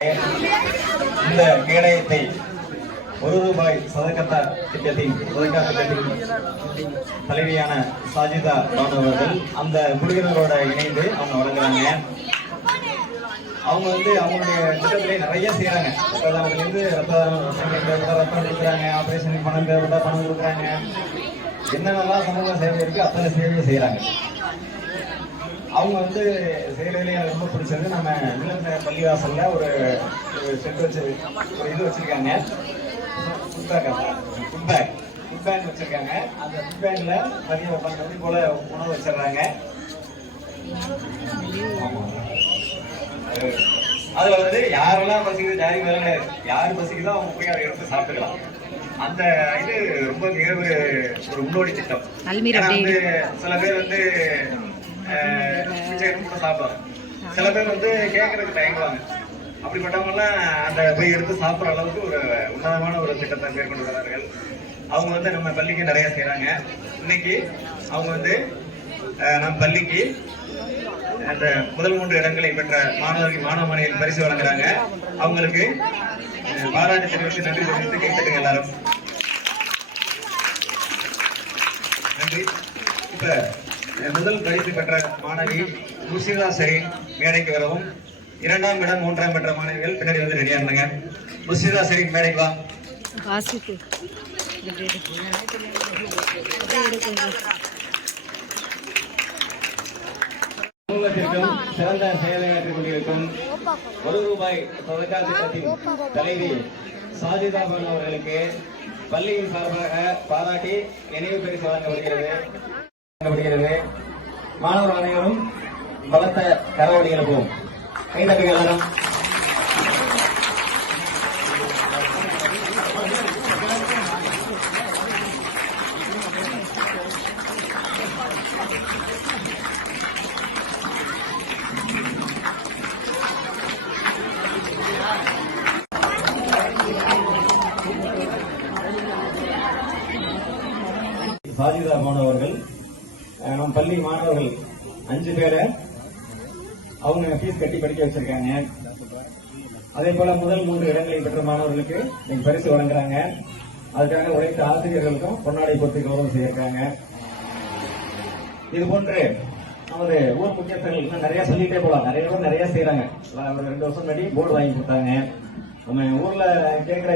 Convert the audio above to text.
இந்த கேடயத்தை ₹1 சதக்கா திட்டத்தின் தலைவியான சாஜிதா பானு அவர்கள் அந்த குழுவினரோட இணைந்து அவங்க வழங்குறாங்க. அவங்க அவங்களுடைய திட்டத்திலே நிறைய செய்யறாங்க. ரத்ததானத்திலிருந்து ரத்தம் கொடுக்குறாங்க, ஆபரேஷன் பணம் தேவைப்பட்டா பணம் கொடுக்குறாங்க, என்னென்னலாம் சமூக சேவை இருக்கு அத்தனை சேவையை செய்யறாங்க. அவங்க செயலிலேயே எனக்கு ரொம்ப பிடிச்சது, நம்ம விலங்க பள்ளிவாசல்ல ஒரு செட் வச்சு ஒரு இது வச்சிருக்காங்க, ஃபுட் பேக் வச்சிருக்காங்க. அந்த ஃபுட் பேக்ல மதியம் 12 மணி போல உணவு வச்சிடறாங்க. அதுல யாரெல்லாம் பசிக்குது ஜாதி மேல யாரு பசிக்குதோ அவங்க போய் அதை எடுத்து சாப்பிட்டுக்கலாம். அந்த இது ரொம்ப மிக ஒரு முன்னோடி திட்டம். சில பேர் சாப்பிடுவாங்க, சில பேர் கேட்கறதுக்கு தயங்குவாங்க. அப்படிப்பட்டவங்க எல்லாம் அந்த போய் எடுத்து சாப்பிடுற அளவுக்கு ஒரு உன்னதமான ஒரு திட்டத்தை மேற்கொண்டு வரார்கள். அவங்க நம்ம பள்ளிக்கு நிறைய செய்யறாங்க. இன்னைக்கு அவங்க நம்ம பள்ளிக்கு அந்த முதல் 3 இடங்களை பெற்ற மாணவ மாணவிகள் பரிசு வழங்குறாங்க. அவங்களுக்கு பாராட்டு தெரிவித்து நன்றி தெரிவித்து கேட்டுங்க எல்லாரும். நன்றி. இப்ப முதல் பரிசு பெற்ற மாணவி முர்ஷிதா ஷரீன் மேடைக்கு வரவும், 2ஆம் இடம் 3ஆம் பெற்ற மாணவிகள் பின்னாடி ரெடியா இருந்தாங்க. முர்ஷிதா ஷரீன் மேடைக்கு வா. சமூகத்திற்கும் சிறந்த செயலாற்றிக் கொண்டிருக்கும் ₹1 சதக்கா திட்டத்தின் தலைவி சாஜிதா பானு அவர்களுக்கு பள்ளியின் சார்பாக பாராட்டி நினைவு பரிசு வழங்கப்படுகிறது. மாணவர் அனைவரும் பலத்த கரவொலி எழுப்புவோம். கைதட்டுங்கள் எல்லாரும். சாஜிதா பானு அவர்கள் நம் பள்ளி மாணவர்கள் 5 பேரை அவங்க ஃபீஸ் கட்டி படிக்க வச்சிருக்காங்க. அதே போல முதல் 3 இடங்களை பெற்ற மாணவர்களுக்கு நீங்க பரிசு வழங்குறாங்க. அதுக்காக உழைத்த ஆசிரியர்களுக்கும் பொன்னாடை போட்டு கௌரவம் செய்யிருக்காங்க. இது போன்று நமது ஊர் முக்கியஸ்தர்கள் இன்னும் நிறைய சொல்லிட்டே போலாம். நிறைய பேர் நிறைய செய்யறாங்க. ஒரு 2 வருஷம் முன்னாடி போர்டு வாங்கி கொடுத்தாங்க. நம்ம ஊர்ல கேட்கிற